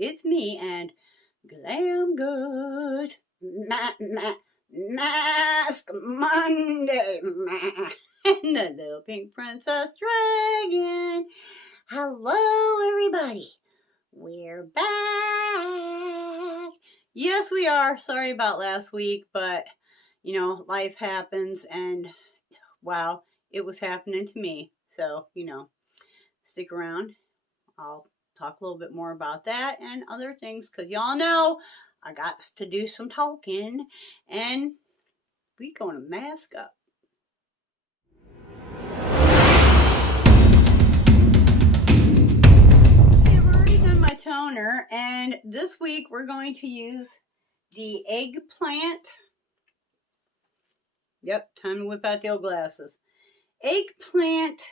It's me and Glam Goat. Mask Monday. And the Little Pink Princess Dragon. Hello, everybody. We're back. Yes, we are. Sorry about last week, but life happens, and wow, it was happening to me. So, stick around. I'll talk a little bit more about that and other things because y'all know I got to do some talking, and we gonna mask up. Okay, I've already done my toner, and this week we're going to use the eggplant. Yep, time to whip out the old glasses. Eggplant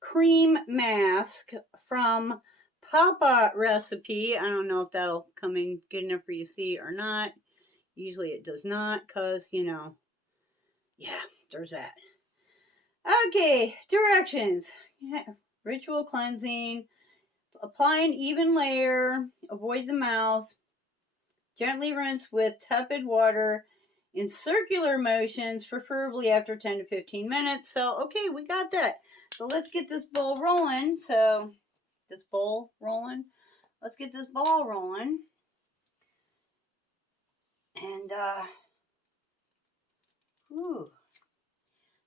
cream mask from Papa Recipe. I don't know if that'll come in good enough for you to see or not. Usually it does not because, yeah, there's that. Okay, directions. Ritual cleansing. Apply an even layer. Avoid the mouth. Gently rinse with tepid water in circular motions, preferably after 10 to 15 minutes. So, okay, we got that. So let's get this bowl rolling. Let's get this ball rolling. And,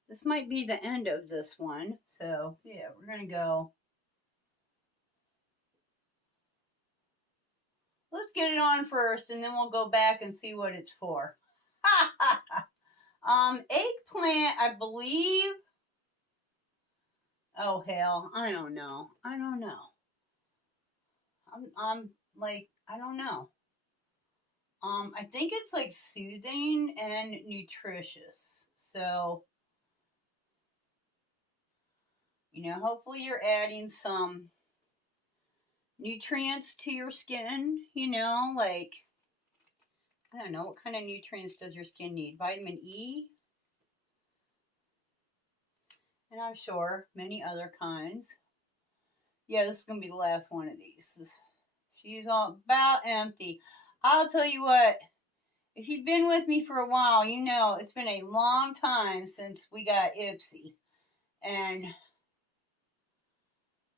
this might be the end of this one. So, yeah, we're going to go. Let's get it on first, and then we'll go back and see what it's for. Eggplant, I believe. Oh, hell, I don't know. I'm like, I don't know. I think it's like soothing and nutritious. So, hopefully you're adding some nutrients to your skin, like, I don't know, what kind of nutrients does your skin need? Vitamin E? And I'm sure many other kinds. Yeah, this is going to be the last one of these. She's all about empty. I'll tell you what, if you've been with me for a while, it's been a long time since we got Ipsy. And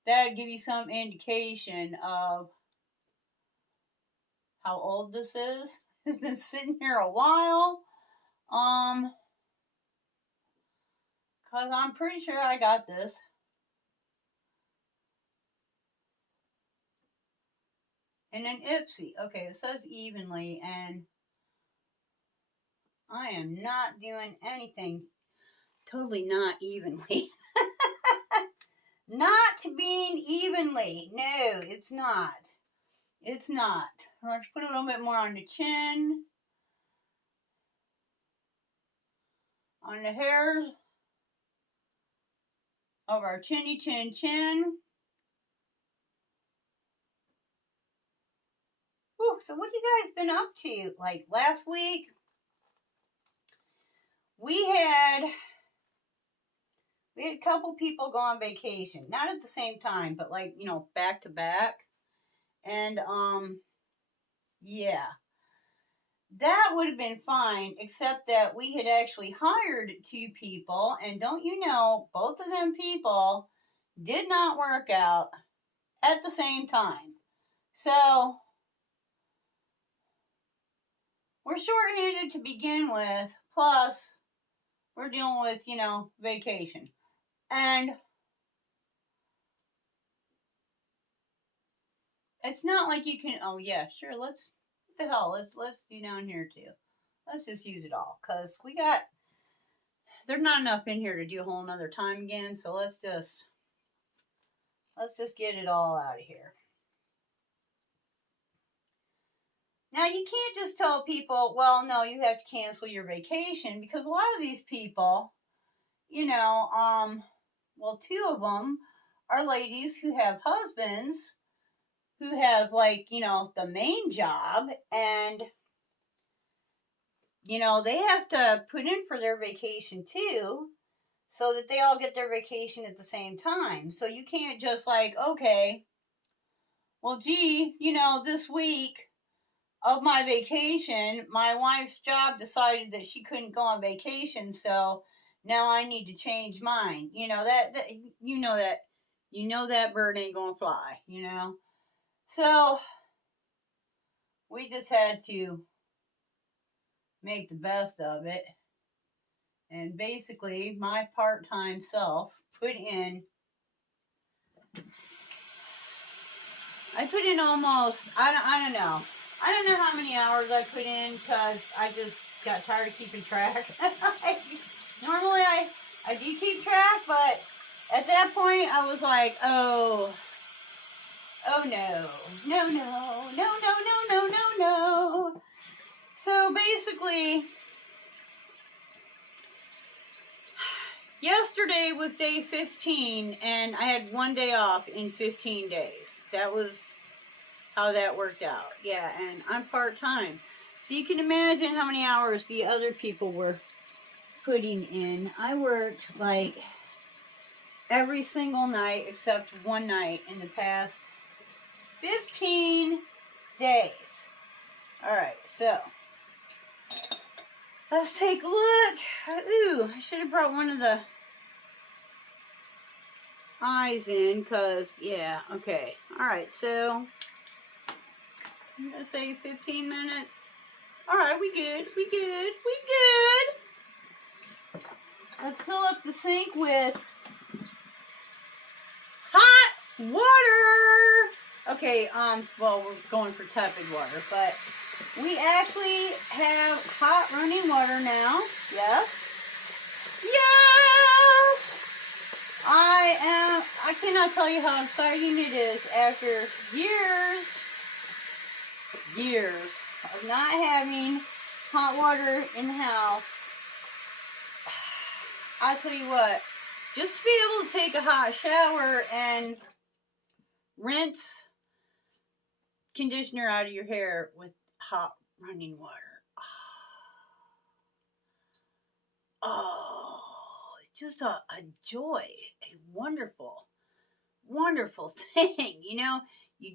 that'll give you some indication of how old this is. It's been sitting here a while. Cause I'm pretty sure I got this. And then Ipsy. Okay, it says evenly, and I am not doing anything totally not evenly. Not being evenly. No, it's not. It's not. Let's put a little bit more on the chin. On the hairs of our chinny chin chin. Whew, so what have you guys been up to? Like last week, we had a couple people go on vacation. Not at the same time, but like, back to back. And yeah. That would have been fine, except that we had actually hired 2 people, and don't you know, both of them people did not work out at the same time. So, we're short-handed to begin with, plus we're dealing with, vacation. And it's not like you can, oh yeah, sure, let's do down here too. Let's just use it all, because there's not enough in here to do a whole nother time again, so let's just get it all out of here. Now, you can't just tell people, well, no, you have to cancel your vacation, because a lot of these people, 2 of them are ladies who have husbands who have, like, the main job, and, they have to put in for their vacation too, so that they all get their vacation at the same time. So you can't just like, okay, Well, gee, this week of my vacation, my wife's job decided that she couldn't go on vacation, so now I need to change mine. That bird ain't gonna fly. So we just had to make the best of it. And basically, my part-time self I put in almost, I don't know. I don't know how many hours I put in because I just got tired of keeping track. Normally I do keep track, but at that point I was like, oh no, no, no, no, no, no, no, no, no. So basically, yesterday was day 15, and I had one day off in 15 days. That was how that worked out. Yeah, and I'm part-time. So you can imagine how many hours the other people were putting in. I worked like every single night except one night in the past 15 days. Alright, so let's take a look. Ooh, I should have brought one of the eyes in because, yeah, okay. Alright, so I'm going to say 15 minutes. Alright, we good. Let's fill up the sink with hot water. Okay, well, we're going for tepid water, but we actually have hot running water now. Yes. I cannot tell you how exciting it is after years of not having hot water in the house. I tell you what, just to be able to take a hot shower and rinse conditioner out of your hair with hot running water. Oh, just a joy, a wonderful, wonderful thing. You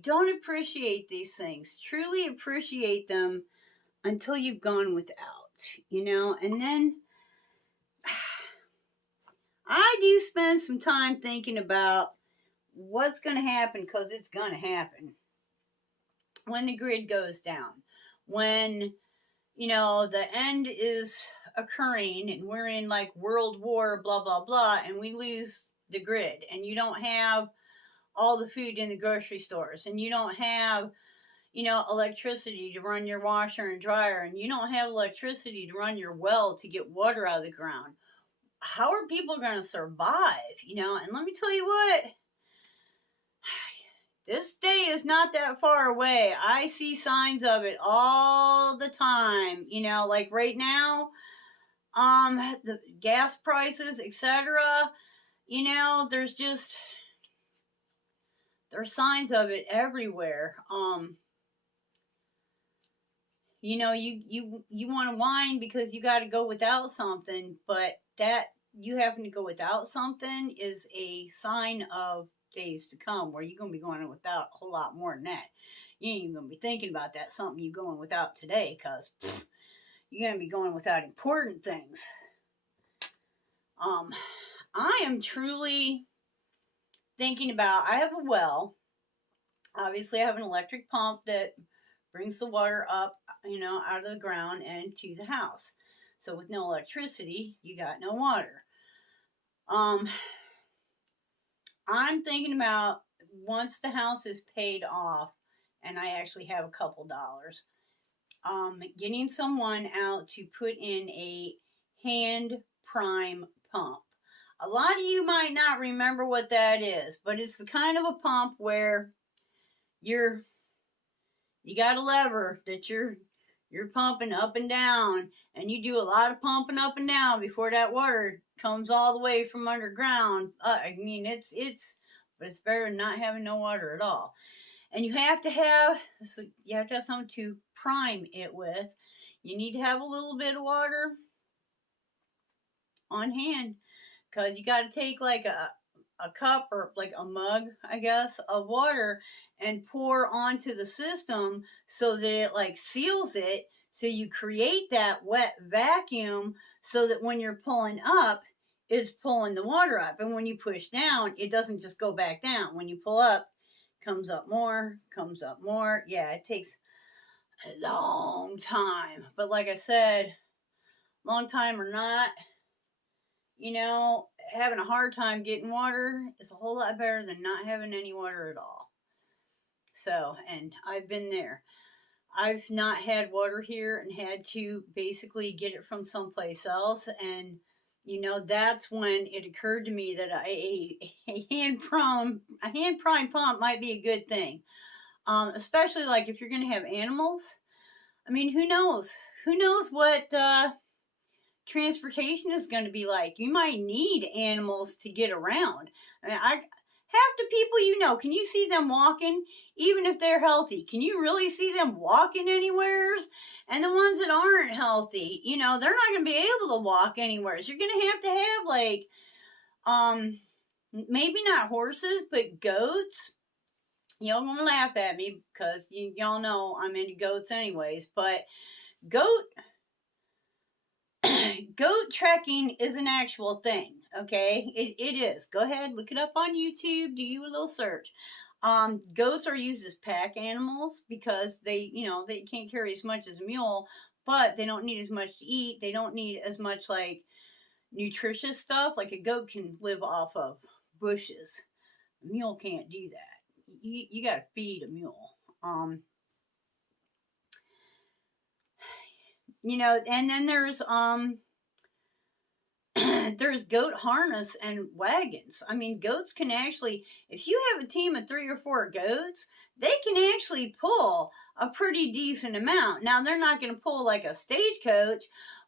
don't appreciate these things, truly appreciate them until you've gone without, and then I do spend some time thinking about what's going to happen, because it's going to happen when the grid goes down, when the end is occurring and we're in like World War blah blah blah, and we lose the grid, and you don't have all the food in the grocery stores, and you don't have electricity to run your washer and dryer, and you don't have electricity to run your well to get water out of the ground. How are people going to survive? And let me tell you what, this day is not that far away. I see signs of it all the time. Like right now, the gas prices, etc. There's signs of it everywhere. You want to whine because you got to go without something, but that you having to go without something is a sign of days to come where you're going to be going without a whole lot more than that. You ain't even going to be thinking about that something you're going without today, because you're going to be going without important things. I am truly thinking about, I have a well. Obviously, I have an electric pump that brings the water up, out of the ground and to the house. So with no electricity, you got no water. I'm thinking about, once the house is paid off and I actually have a couple dollars, getting someone out to put in a hand prime pump. A lot of you might not remember what that is, but it's the kind of a pump where you got a lever that you're pumping up and down, and you do a lot of pumping up and down before that water comes all the way from underground. But it's better than not having no water at all. And you have to have something to prime it with. You need to have a little bit of water on hand, because you got to take like a cup or like a mug, I guess, of water, and pour onto the system so that it like seals it. So you create that wet vacuum so that when you're pulling up, it's pulling the water up. And when you push down, it doesn't just go back down. When you pull up, comes up more, comes up more. Yeah, it takes a long time. But like I said, long time or not, you know, having a hard time getting water is a whole lot better than not having any water at all. So, and I've been there. I've not had water here and had to basically get it from someplace else. And, you know, that's when it occurred to me that a hand prime pump might be a good thing. Especially like if you're going to have animals. I mean, who knows? Who knows what transportation is going to be like? You might need animals to get around. I mean, half the people you know, can you see them walking? Even if they're healthy, can you really see them walking anywheres? And the ones that aren't healthy, you know, they're not going to be able to walk anywheres. You're going to have like, maybe not horses, but goats. Y'all gonna laugh at me because y'all know I'm into goats anyways, but goat goat trekking is an actual thing, okay? It is. Go ahead, look it up on YouTube, do you a little search. Goats are used as pack animals because they, you know, they can't carry as much as a mule, but they don't need as much to eat. They don't need as much like nutritious stuff. Like a goat can live off of bushes. A mule can't do that. You gotta feed a mule. You know, and then there's there's goat harness and wagons. I mean, goats can actually, if you have a team of 3 or 4 goats, they can actually pull a pretty decent amount. Now, they're not going to pull like a stagecoach,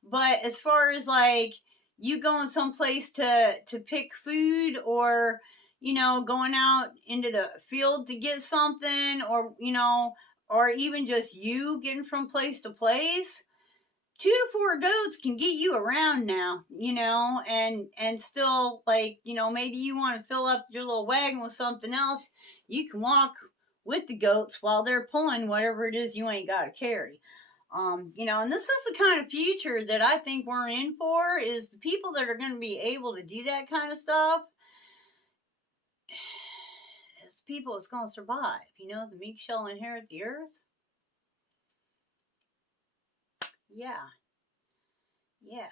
but as far as like you going someplace to pick food, or, you know, going out into the field to get something, or, you know, or even just you getting from place to place, 2 to 4 goats can get you around now, you know, and still, like, you know, maybe you want to fill up your little wagon with something else. You can walk with the goats while they're pulling whatever it is you ain't got to carry. You know, and this is the kind of future that I think we're in for, is the people that are going to be able to do that kind of stuff. It's the people that's going to survive. You know, the meek shall inherit the earth. Yeah. Yeah.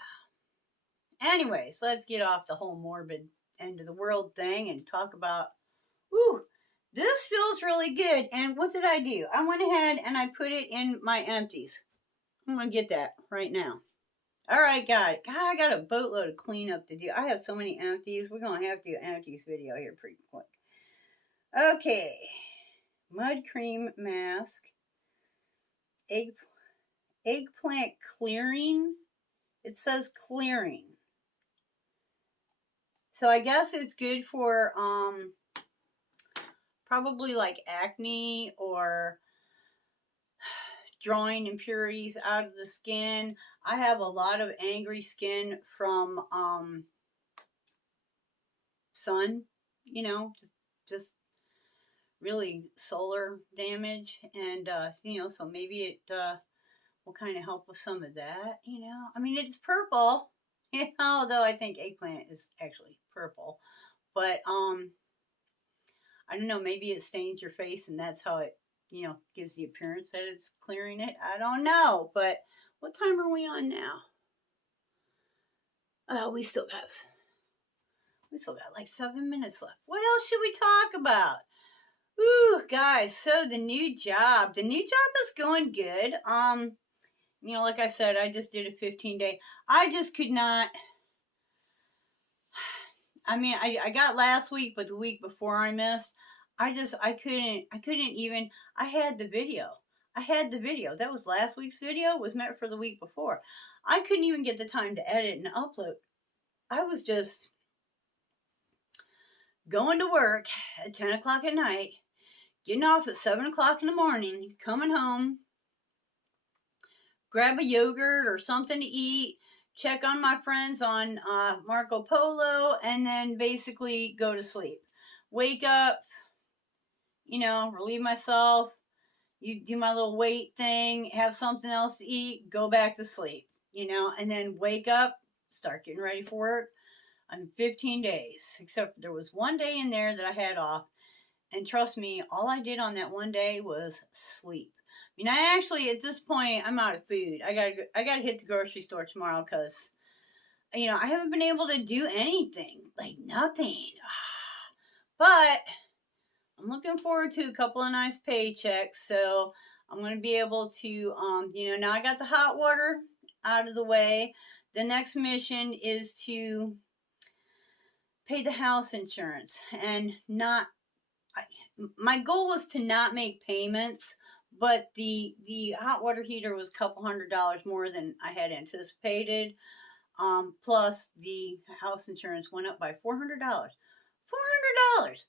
Anyways, let's get off the whole morbid end of the world thing and talk about, whew, this feels really good. And what did I do? I went ahead and I put it in my empties. I'm going to get that right now. All right, got it. God, I got a boatload of cleanup to do. I have so many empties. We're going to have to do an empties video here pretty quick. Okay. Mud cream mask. Eggplant clearing. It says clearing. So I guess it's good for probably like acne or drawing impurities out of the skin. I have a lot of angry skin from sun, you know, just really solar damage, and you know, so maybe it will kind of help with some of that, you know. I mean, it's purple, although I think eggplant is actually purple, but I don't know, maybe it stains your face and that's how it, you know, gives the appearance that it's clearing it. I don't know, but what time are we on now? We still got like 7 minutes left. What else should we talk about? Ooh, guys, so the new job is going good. You know, like I said, I just did a 15-day. I just could not. I mean, I got last week, but the week before I missed. I couldn't even. I had the video. That was last week's video. Was meant for the week before. I couldn't even get the time to edit and upload. I was just going to work at 10 o'clock at night, getting off at 7 o'clock in the morning, coming home, grab a yogurt or something to eat, check on my friends on Marco Polo, and then basically go to sleep. Wake up, relieve myself, you do my little weight thing, have something else to eat, go back to sleep, and then wake up, start getting ready for work on 15 days. Except there was one day in there that I had off, and trust me, all I did on that one day was sleep. I mean, I actually at this point I'm out of food. I gotta hit the grocery store tomorrow because I haven't been able to do anything, like nothing. But I'm looking forward to a couple of nice paychecks, so I'm going to be able to, now I got the hot water out of the way. The next mission is to pay the house insurance and my goal was to not make payments, but the hot water heater was a couple $100 more than I had anticipated. Plus the house insurance went up by $400. $400.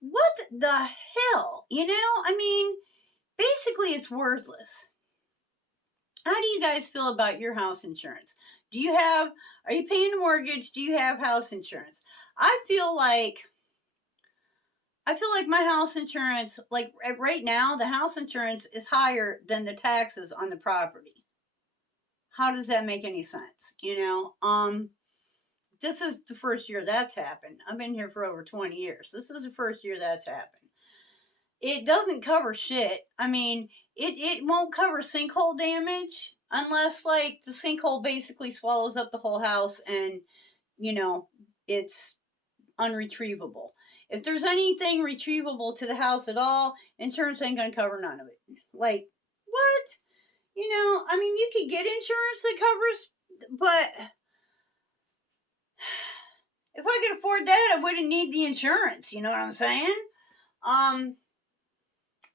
What the hell? I mean, basically it's worthless. How do you guys feel about your house insurance? Are you paying a mortgage? Do you have house insurance? I feel like my house insurance, like right now, the house insurance is higher than the taxes on the property. How does that make any sense? This is the first year that's happened. I've been here for over 20 years. This is the first year that's happened. It doesn't cover shit. I mean, it won't cover sinkhole damage unless, like, the sinkhole basically swallows up the whole house and, it's unretrievable. If there's anything retrievable to the house at all, insurance ain't gonna cover none of it. Like, what? I mean, you could get insurance that covers, but if I could afford that, I wouldn't need the insurance. You know what I'm saying?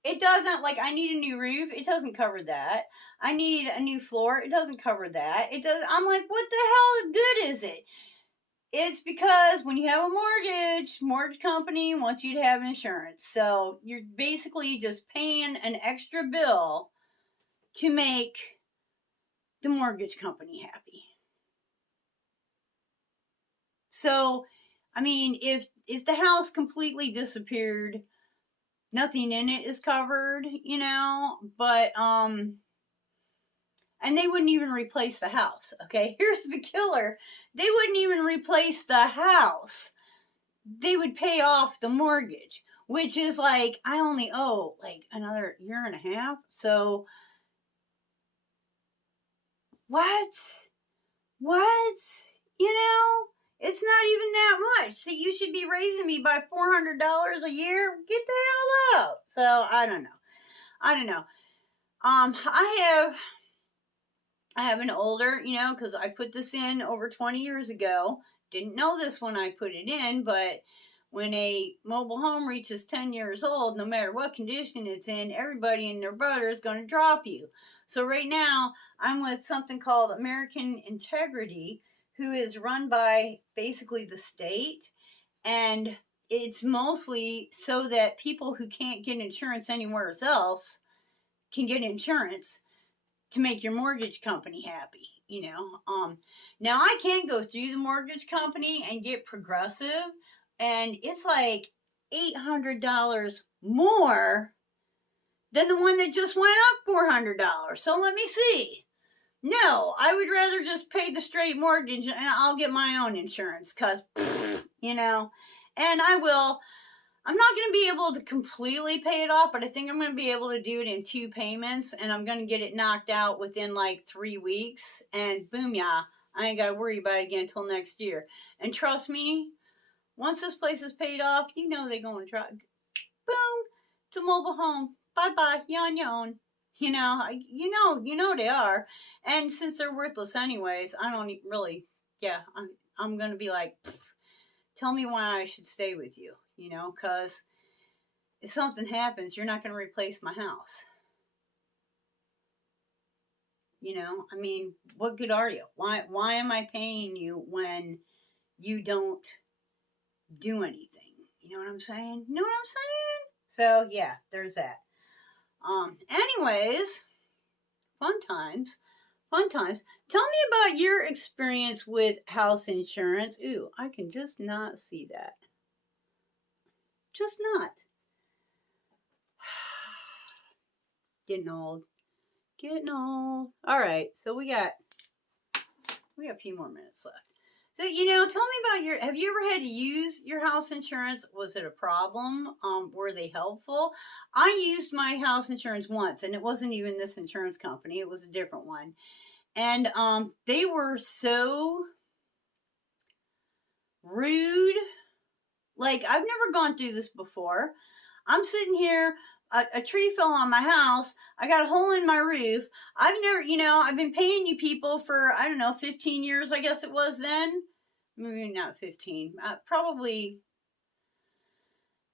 It doesn't, like, I need a new roof. It doesn't cover that. I need a new floor. It doesn't cover that. I'm like, what the hell good is it? It's because when you have a mortgage company wants you to have insurance. So you're basically just paying an extra bill to make the mortgage company happy. So, I mean, if the house completely disappeared, nothing in it is covered, but and they wouldn't even replace the house. Okay, here's the killer. They wouldn't even replace the house. They would pay off the mortgage, which is like, I only owe like another year and a half. So what? It's not even that much. See, you should be raising me by $400 a year. Get the hell out. So I don't know. I have an older, because I put this in over 20 years ago. Didn't know this when I put it in, but when a mobile home reaches 10 years old, no matter what condition it's in, everybody and their brother is going to drop you. So right now, I'm with something called American Integrity, who is run by basically the state, and it's mostly so that people who can't get insurance anywhere else can get insurance to make your mortgage company happy. Now I can go through the mortgage company and get Progressive, and it's like $800 more than the one that just went up $400. So let me see. No, I would rather just pay the straight mortgage and I'll get my own insurance because, and I will. I'm not going to be able to completely pay it off, but I think I'm going to be able to do it in 2 payments, and I'm going to get it knocked out within like 3 weeks, and boom, yeah, I ain't got to worry about it again until next year. And trust me, once this place is paid off, they're going to try. Boom, it's a mobile home. Bye-bye, you on your own. They are. And since they're worthless anyways, I don't really, I'm going to be like, tell me why I should stay with you, because if something happens, you're not going to replace my house. I mean, what good are you? Why am I paying you when you don't do anything? You know what I'm saying? So, yeah, there's that. Anyways, fun times. Tell me about your experience with house insurance. Ooh, I can just not see that. Just not. Getting old. Getting old. All right, so we got a few more minutes left. So, tell me about have you ever had to use your house insurance? Was it a problem? Were they helpful? I used my house insurance once, and it wasn't even this insurance company. It was a different one. And they were so rude. Like, I've never gone through this before. I'm sitting here, a tree fell on my house. I got a hole in my roof. I've never, I've been paying you people for, I don't know, 15 years, I guess it was then. Maybe not 15, probably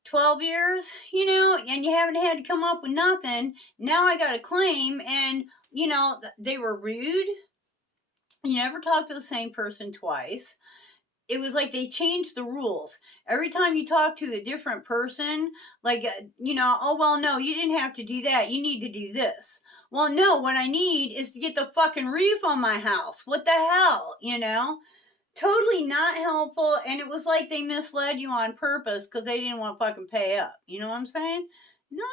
12 years, and you haven't had to come up with nothing. Now I got a claim, and, they were rude. You never talk to the same person twice. It was like they changed the rules. Every time you talk to a different person, like, oh, well, no, you didn't have to do that. You need to do this. Well, no, what I need is to get the fucking roof on my house. What the hell, Totally not helpful. And it was like they misled you on purpose because they didn't want to fucking pay up. You know what I'm saying? No,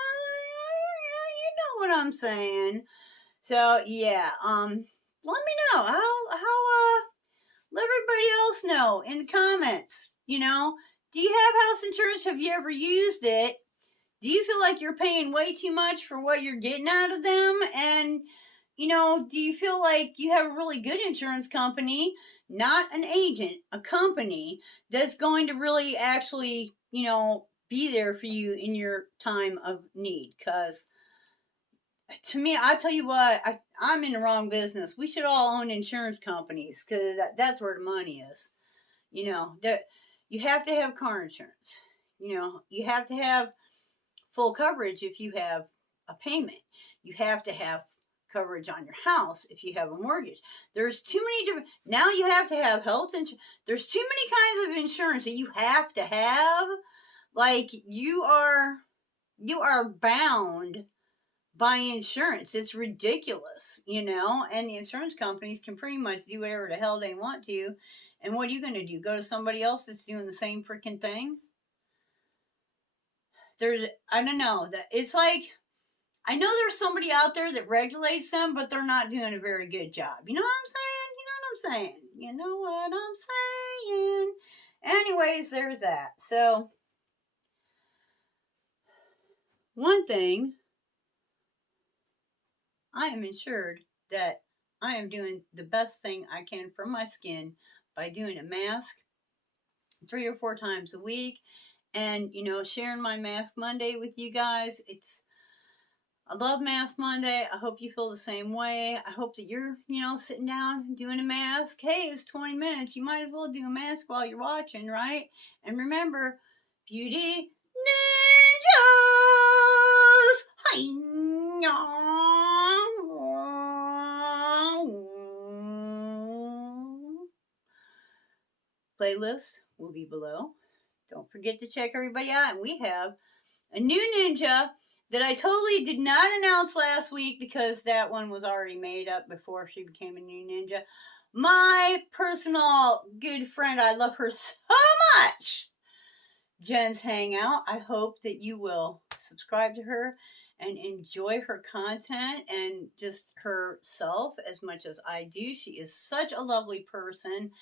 you know what I'm saying. So, yeah, let me know let everybody else know in the comments. Do you have house insurance? Have you ever used it? Do you feel like you're paying way too much for what you're getting out of them? And, do you feel like you have a really good insurance company, not an agent, a company that's going to really actually, be there for you in your time of need? Because to me, I tell you what, I'm in the wrong business. We should all own insurance companies because that's where the money is. You have to have car insurance. You have to have full coverage if you have a payment. You have to have coverage on your house if you have a mortgage. There's too many different. Now you have to have health insurance. There's too many kinds of insurance that you have to have. Like you are bound by insurance. It's ridiculous, and the insurance companies can pretty much do whatever the hell they want to. And what are you going to do? Go to somebody else that's doing the same freaking thing? I don't know. It's like, I know there's somebody out there that regulates them, but they're not doing a very good job. You know what I'm saying? You know what I'm saying? Anyways, there's that. So, one thing, I am assured that I am doing the best thing I can for my skin by doing a mask 3 or 4 times a week, and sharing my Mask Monday with you guys. I love Mask Monday. I hope you feel the same way. I hope that you're sitting down doing a mask. Hey, it's 20 minutes. You might as well do a mask while you're watching, right? And remember, beauty ninjas. Hi. Playlist will be below. Don't forget to check everybody out. And we have a new ninja that I totally did not announce last week because that one was already made up before she became a new ninja. My personal good friend, I love her so much, Jen's Hangout. I hope that you will subscribe to her and enjoy her content and just herself as much as I do. She is such a lovely person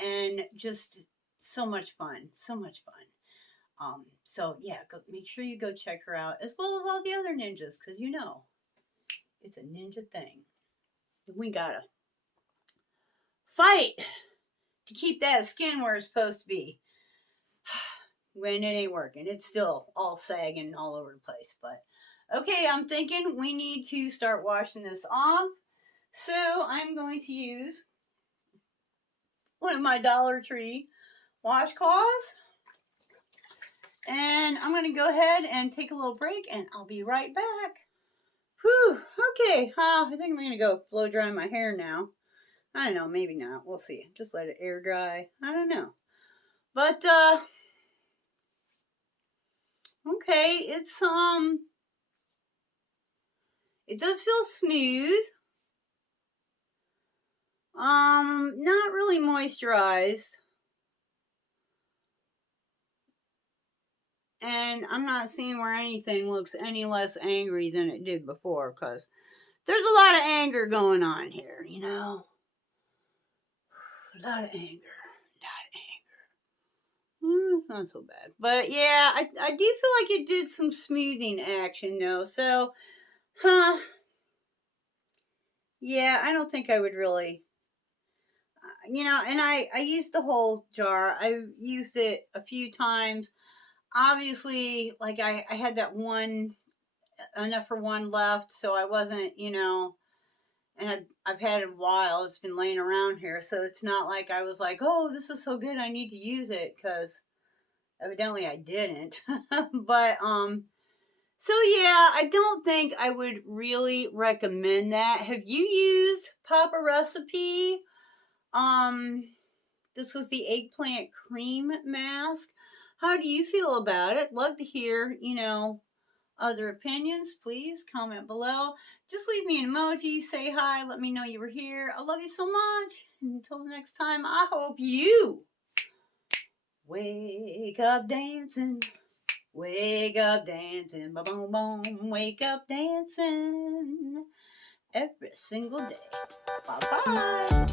and just so much fun. So much fun. So yeah, make sure you go check her out as well as all the other ninjas, because it's a ninja thing. We gotta fight to keep that skin where it's supposed to be. When it ain't working, it's still all sagging all over the place. But okay, I'm thinking we need to start washing this off. So I'm going to use one of my Dollar Tree washcloths. And I'm going to go ahead and take a little break, and I'll be right back. Whew, okay. I think I'm going to go blow dry my hair now. I don't know, maybe not. We'll see. Just let it air dry. I don't know. But, okay, it does feel smooth. Not really moisturized. And I'm not seeing where anything looks any less angry than it did before, because there's a lot of anger going on here, you know? A lot of anger. Not so bad. But yeah, I do feel like it did some smoothing action though. So, yeah, I don't think I would really, and I used the whole jar. I used it a few times. Obviously, like I had that one, enough for one left, so I wasn't, and I've had it a while. It's been laying around here, so it's not like I was like, oh, this is so good, I need to use it, because evidently I didn't. But so yeah, I don't think I would really recommend that. Have you used Papa Recipe? Um, this was the eggplant cream mask. How do you feel about it? Love to hear, other opinions. Please comment below. Just leave me an emoji, say hi, let me know you were here. I love you so much. Until the next time, I hope you wake up dancing. Wake up dancing, boom, boom, wake up dancing every single day. Bye bye.